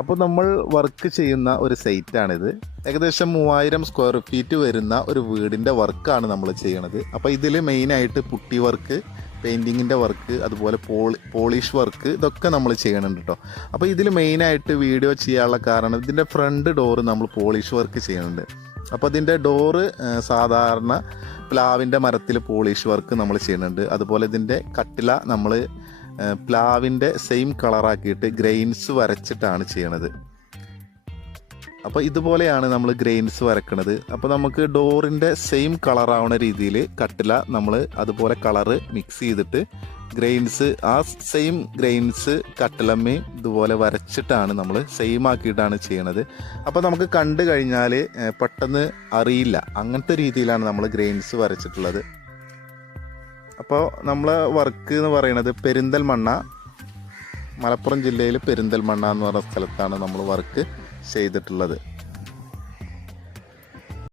അപ്പോൾ നമ്മൾ വർക്ക് ചെയ്യുന്ന ഒരു സൈറ്റാണിത്. ഏകദേശം 3000 സ്ക്വയർ ഫീറ്റ് വരുന്ന ഒരു വീടിൻ്റെ വർക്കാണ് നമ്മൾ ചെയ്യണത്. അപ്പോൾ ഇതിൽ മെയിനായിട്ട് പുട്ടി വർക്ക്, പെയിൻറ്റിങ്ങിൻ്റെ വർക്ക്, അതുപോലെ പോളിഷ് വർക്ക്, ഇതൊക്കെ നമ്മൾ ചെയ്യണുണ്ട് കേട്ടോ. അപ്പോൾ ഇതിൽ മെയിനായിട്ട് വീഡിയോ ചെയ്യാനുള്ള കാരണം ഇതിൻ്റെ ഫ്രണ്ട് ഡോറ് നമ്മൾ പോളിഷ് വർക്ക് ചെയ്യുന്നുണ്ട്. അപ്പോൾ അതിൻ്റെ ഡോറ് സാധാരണ പ്ലാവിൻ്റെ മരത്തിൽ പോളിഷ് വർക്ക് നമ്മൾ ചെയ്യുന്നുണ്ട്. അതുപോലെ ഇതിൻ്റെ കട്ടില നമ്മൾ പ്ലാവിൻ്റെ സെയിം കളറാക്കിയിട്ട് ഗ്രെയിൻസ് വരച്ചിട്ടാണ് ചെയ്യണത്. അപ്പോൾ ഇതുപോലെയാണ് നമ്മൾ ഗ്രെയിൻസ് വരക്കണത്. അപ്പോൾ നമുക്ക് ഡോറിൻ്റെ സെയിം കളറാവുന്ന രീതിയിൽ കട്ടില നമ്മൾ അതുപോലെ കളറ് മിക്സ് ചെയ്തിട്ട് ഗ്രെയിൻസ് ആ സെയിം ഗ്രെയിൻസ് കട്ടിലമ്മയും ഇതുപോലെ വരച്ചിട്ടാണ് നമ്മൾ സെയിം ആക്കിയിട്ടാണ് ചെയ്യണത്. അപ്പോൾ നമുക്ക് കണ്ടു കഴിഞ്ഞാൽ പെട്ടെന്ന് അറിയില്ല, അങ്ങനത്തെ രീതിയിലാണ് നമ്മൾ ഗ്രെയിൻസ് വരച്ചിട്ടുള്ളത്. അപ്പോൾ നമ്മളെ വർക്ക് എന്ന് പറയുന്നത് പെരിന്തൽമണ്ണ, മലപ്പുറം ജില്ലയിൽ പെരിന്തൽമണ്ണ എന്ന് പറഞ്ഞ സ്ഥലത്താണ് നമ്മൾ വർക്ക് ചെയ്തിട്ടുള്ളത്.